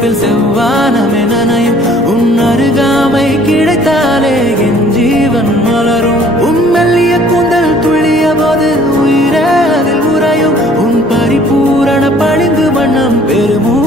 சிவப்பில் செவ்வானமே நனையும் உன் அருகாமை கிடைத்தாலே என் ஜீவன் மலரும் உன் மெல்லிய கூந்தல் துளிய போது உயிரே அதில் உறையும் உன் பரிபூரண பளிங்கு வண்ணம் பெருமூ